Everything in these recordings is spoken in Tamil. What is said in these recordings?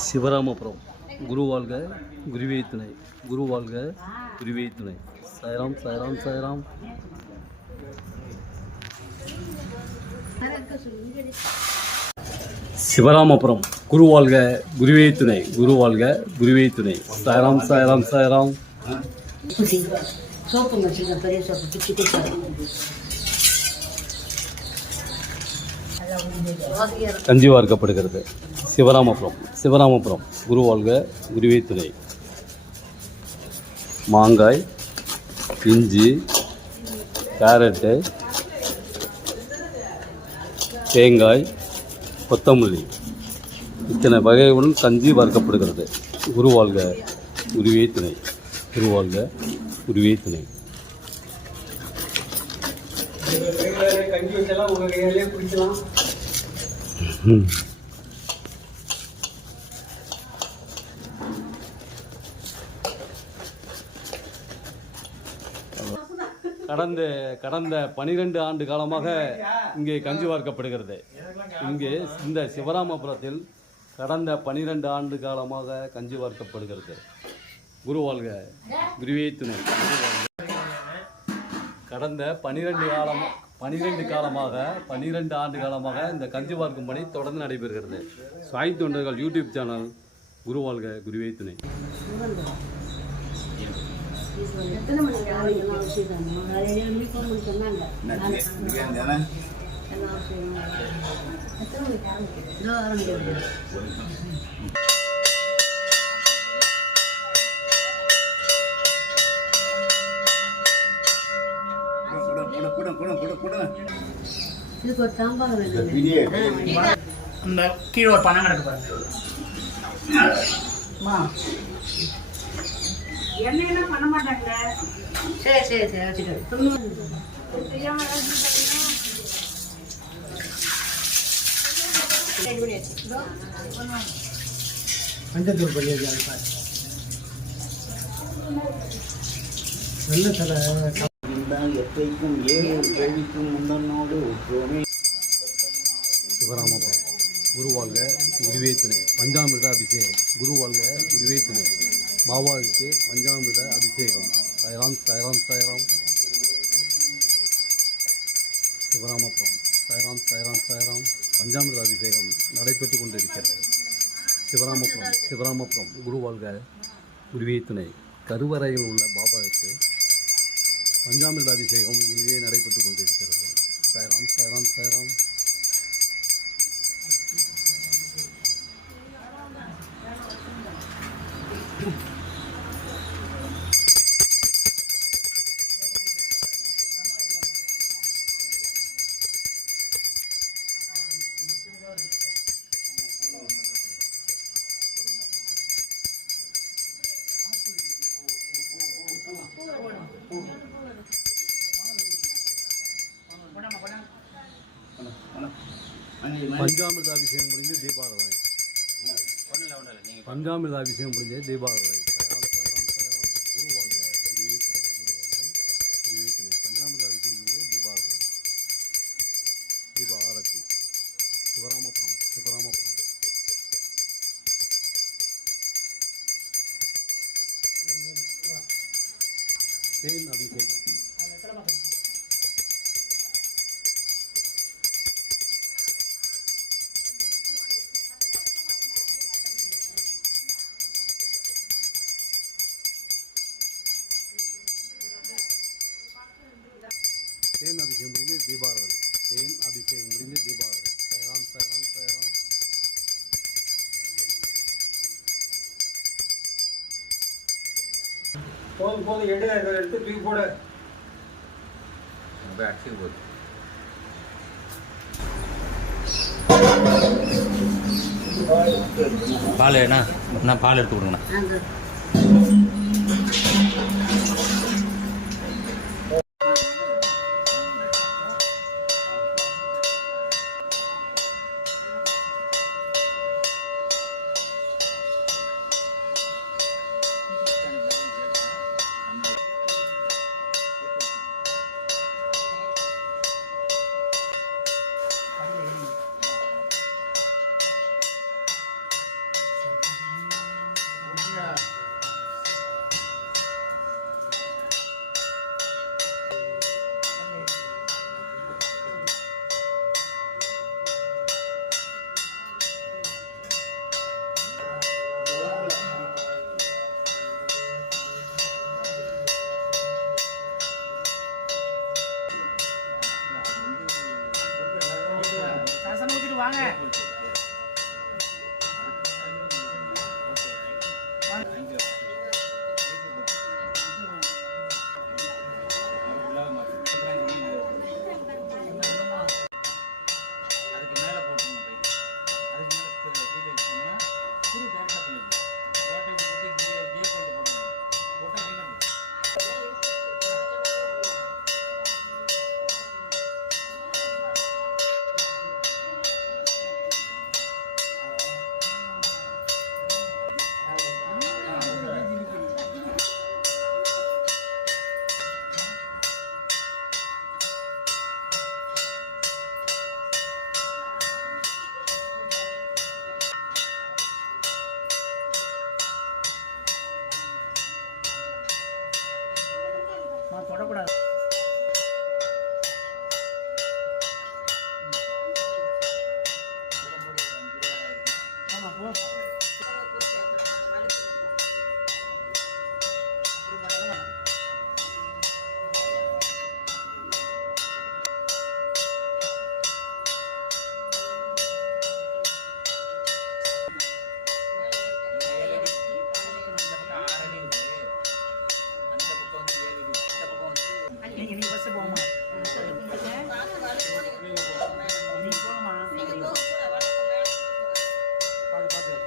சிவராமபுரம் குரு வாழ்க குருவே துணை, குரு வாழ்க குருவே துணை. சாய்ராம் சாய்ராம் சாய்ராம். சிவராமபுரம் குரு வாழ்க குருவே துணை, குரு வாழ்க குருவே துணை. சாய்ராம் சாய்ராம் சாய்ராம். கஞ்சி வார்க்கப்படுகிறது. சிவராமபுரம் சிவராமபுரம் குரு வாழ்க குருவே துணை. மாங்காய், இஞ்சி, கேரட்டு, தேங்காய், கொத்தமல்லி இத்தனை வகைகளுடன் கஞ்சி வார்க்கப்படுகிறது. குரு வாழ்க குருவே துணை, குரு வாழ்க குருவே துணை. கஞ்சி வச்செல்லாம் உங்கள் கையாலே குடிக்கலாம். கடந்த 12 ஆண்டு காலமாக இங்கே கஞ்சி வார்க்கப்படுகிறது. இங்கே இந்த சிவராமபுரத்தில் கடந்த 12 ஆண்டு காலமாக கஞ்சி வார்க்கப்படுகிறது. குரு வாழ்க குருவே துணை. கடந்த 12 ஆண்டு காலமாக இந்த கஞ்சி வார்க்கும் பணி தொடர்ந்து நடைபெறுகிறது. சாய் தொண்டர்கள் யூடியூப் சேனல். குரு வாழ்க குருவே துணை. அந்த கீழே ஒரு பணம் கிடக்கு பாருங்க. என்ன பண்ண மாட்டாங்க. சரி சரி சரி வச்சுட்டு மஞ்சத்தூள் பண்ணி எப்பைக்கும் ஏழு கேள்விக்கும் முன்னோடு சிவராமபுரம் குரு வாழ்க குருவே துணை. பஞ்சாமிர்த அபிஷேகம். குரு வாழ்க குருவே துணை. பாபாவுக்கு பஞ்சாமிர்த அபிஷேகம். சாய்ராம் சாய்ராம் சாய்ராம். சிவராமபுரம் சாய்ராம் சாய்ராம் சாய்ராம். பஞ்சாமிர்த அபிஷேகம் நடைபெற்று கொண்டிருக்கிறது. சிவராமபுரம் குரு வாழ்க குருவே துணை. கருவறையில் உள்ள பாபாவுக்கு பஞ்சாமிர்த அபிஷேகம் இங்கே நடைபெற்று கொண்டிருக்கிறது. சாய்ராம் சாய்ராம் சாய்ராம். பஞ்சாமிர்த அபிஷேகம் முடிஞ்சு தீபாவளி. பஞ்சாமிர்த அபிஷேகம் முடிஞ்சு தீபாவளி. சாய்ராம் சாய்ராம் சாய்ராம். குரு வாழ்க குருவே துணை, குரு வாழ்க குருவே துணை. பஞ்சாமிர்த அபிஷேகம் முடிஞ்சு தீபாவளி. தீப ஆரத்தி. சிவராமபுரம் சிவராமபுரம். தேன் அபிஷேகம். தேன் அபிஷேகம் முடிஞ்சு தீபாவளி. தேன் அபிஷேகம் முடிஞ்சு தீபாவளி. சாய்ராம் சாய்ராம் சாய்ராம். போதும் எடுத்து தூக்கி போடு. பால் என்ன பால் எடுத்து கொடுங்கண்ணா. ரசம் ஊற்றிட்டு வாங்க. அதுக்கு மேலே போட்டுருங்க பைக். அதுக்கு மேலே கீழே வச்சோம்னா குரு டேரக்டாக பண்ணிடணும். ஓட்டை போட்டு கீழே போட்டு போட்டோம் போட்டால் வீணாக போகும். தொடக்கூடாது. ஆமா போ. நீங்க பஸ் போமா. நீங்க போகமா. பார்த்து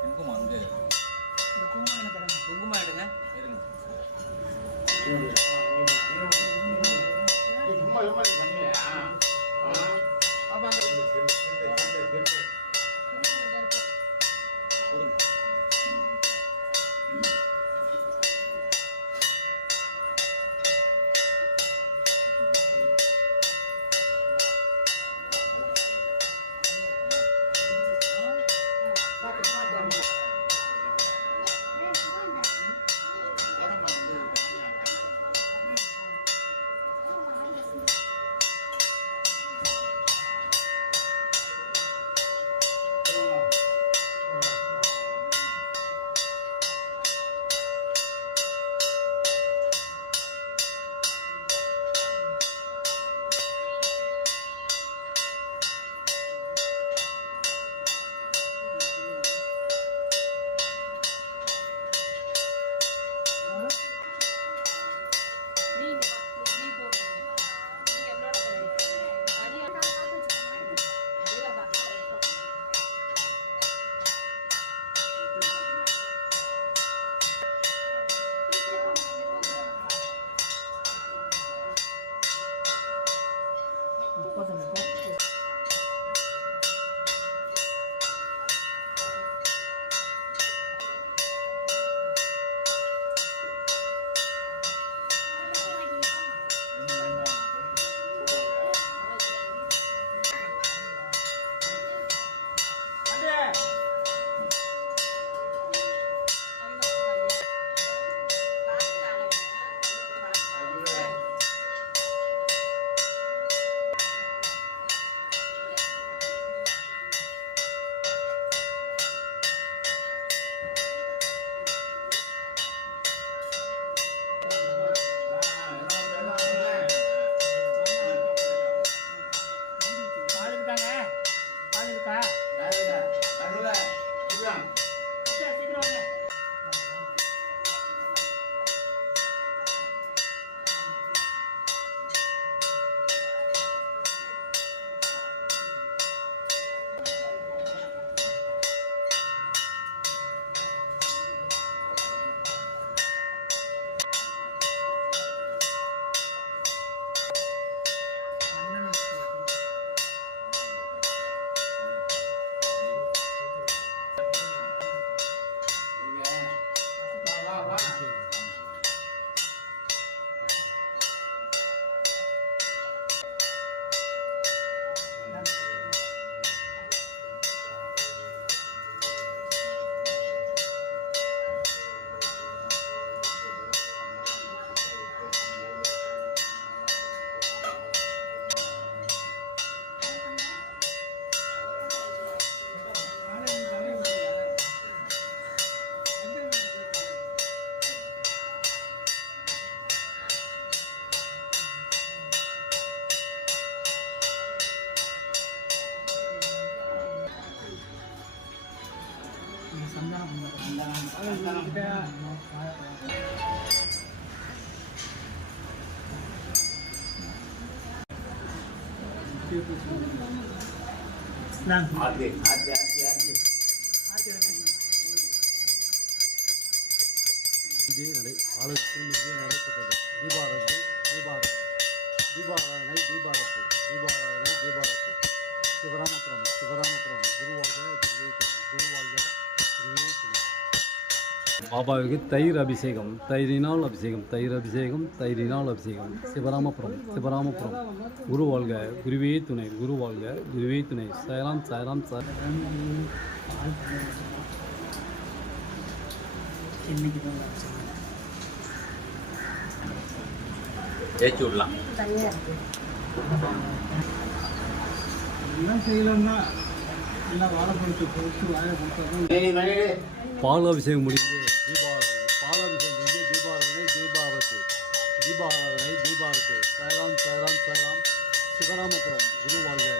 குங்குமம் அங்கே இந்த குங்குமம் எனக்கு எடுங்க. குங்குமம் எடுங்க இருங்க. கொடுங்க. இதே ஆலயத்தில் இதே நடைபெற்றது. தீபாரதி தீபாரதி தீபாராதனை தீபாரதி தீபாராதனை தீபாரதி. சிவராமபுரம் சிவராமபுரம். குருவாழ்க குருவே துணை. குருவாழ்க குருவே துணை. பாபாவுக்கு தயிர் அபிஷேகம், தயிரினால் அபிஷேகம், தயிர் அபிஷேகம், தயிரினால் அபிஷேகம். சிவராமபுரம் சிவராமபுரம். குரு வாழ்க குருவே துணை. குரு வாழ்க குருவே துணை. சாய்ராம் சாய்ராம் சாய். தேய்ச்சி விடலாம். தனியாக இருக்கு. எல்லாம் செய்யலாம்னா எல்லாம் வாழைப்பழத்தை போட்டு வாழை கொடுத்தா பால் அபிஷேகம் முடிஞ்சு தீபாராதனை. பால் அபிஷேகம் முடிஞ்சு தீபாராதனை தீபாவதி தீபாராதனை தீபாரதி. சாய்ராம் சாய்ராம் சாய்ராம். சிவராமபுரம். குரு வாழ்க